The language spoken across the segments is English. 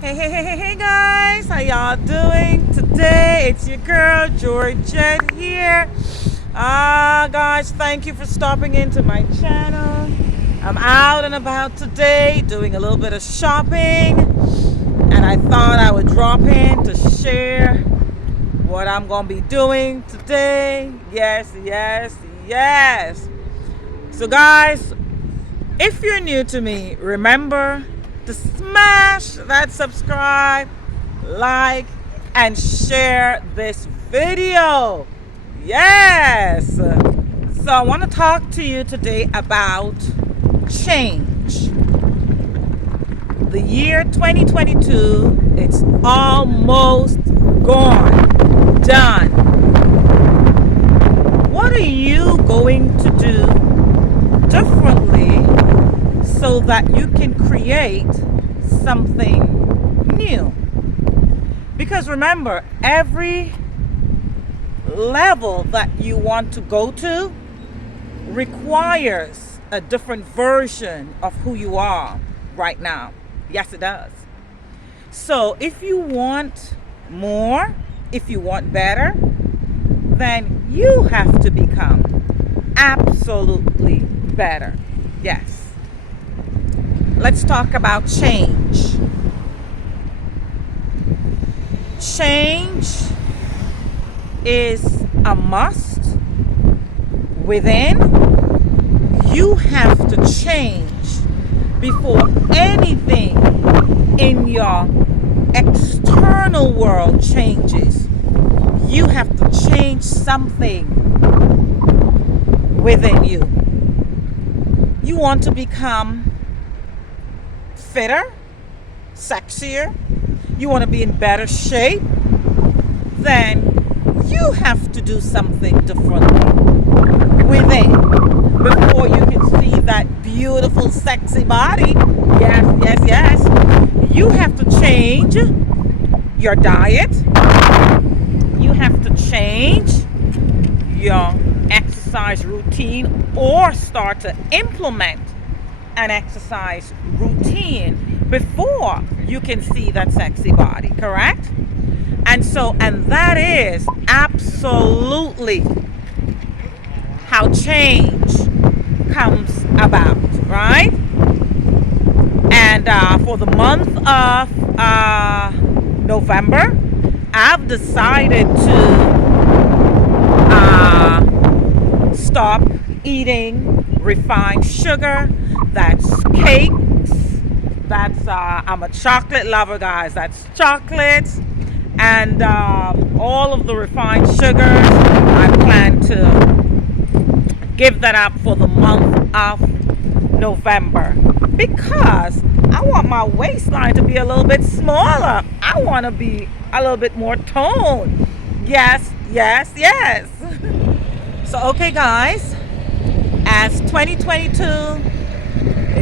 Hey guys, how y'all doing today? It's your girl Georgette here. Guys, thank you for stopping into my channel. I'm out and about today doing a little bit of shopping, and I thought I would drop in to share what I'm gonna be doing today. Yes. So guys, if you're new to me, remember to smash that subscribe, like, and share this video. Yes. So I want to talk to you today about change. The year 2022, it's almost gone, done. What are you going to do differently so that you can create something new? Because remember, every level that you want to go to requires a different version of who you are right now. Yes, it does. So if you want more, if you want better, then you have to become absolutely better. Yes. Let's talk about change. Change is a must within. You have to change before anything in your external world changes. You have to change something within you. You want to become fitter, sexier, you want to be in better shape, then you have to do something differently within before you can see that beautiful, sexy body. Yes. You have to change your diet. You have to change your exercise routine or start to implement an exercise routine before you can see that sexy body, correct? And that is absolutely how change comes about, right? And for the month of November, I've decided to stop eating refined sugar. That's cakes. I'm a chocolate lover, guys. That's chocolates and all of the refined sugars. I plan to give that up for the month of November because I want my waistline to be a little bit smaller. I want to be a little bit more toned. Yes. So, okay, guys, as 2022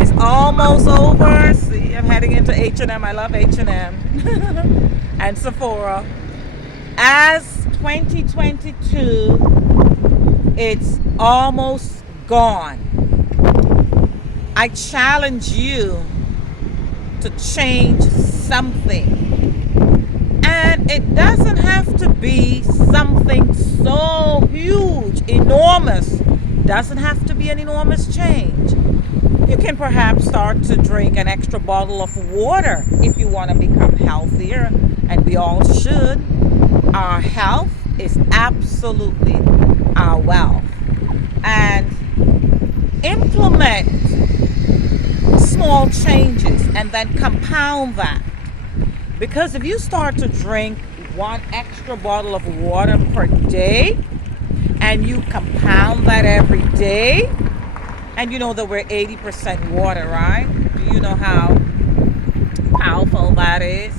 is almost over. See, I'm heading into H&M. I love H&M and Sephora. As 2022, it's almost gone. I challenge you to change something. And it doesn't have to be something so huge, enormous. Doesn't have to be an enormous change. You can perhaps start to drink an extra bottle of water if you want to become healthier, and we all should. Our health is absolutely our wealth. And implement small changes and then compound that. Because if you start to drink one extra bottle of water per day and you compound that every day, and you know that we're 80% water, right? Do you know how powerful that is?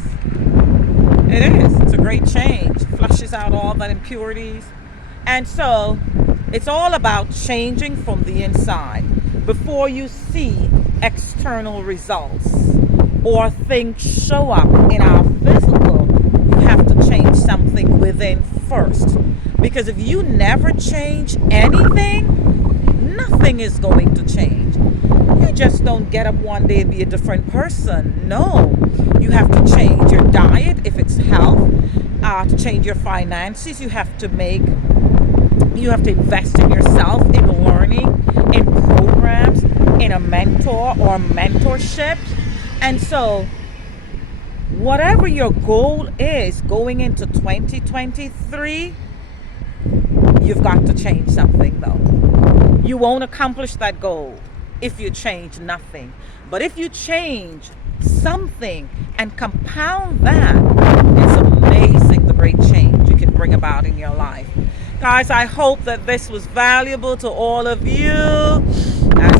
It is. It's a great change. Flushes out all that impurities. And so it's all about changing from the inside before you see external results or things show up in our physical. You have to change something within first. Because if you never change anything, nothing is going to change. You You just don't get up one day and be a different person. No, you have to change your diet if it's health, to change your finances. You have to invest in yourself, in learning, in programs, in a mentor or mentorship. And so, whatever your goal is going into 2023, you've got to change something though. You won't accomplish that goal if you change nothing. But if you change something and compound that, it's amazing the great change you can bring about in your life. Guys, I hope that this was valuable to all of you. As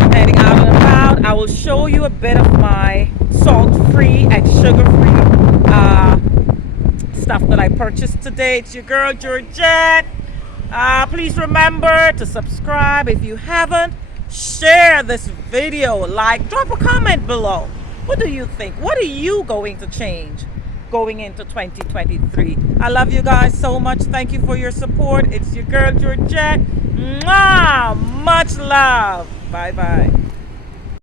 I'm heading out and about, I will show you a bit of my salt-free and sugar-free stuff that I purchased today. It's your girl, Georgette. Please remember to subscribe if you haven't. Share this video, drop a comment below. What do you think? What are you going to change going into 2023? I love you guys so much. Thank you for your support. It's your girl, Georgette. Mwah! Much love. Bye-bye.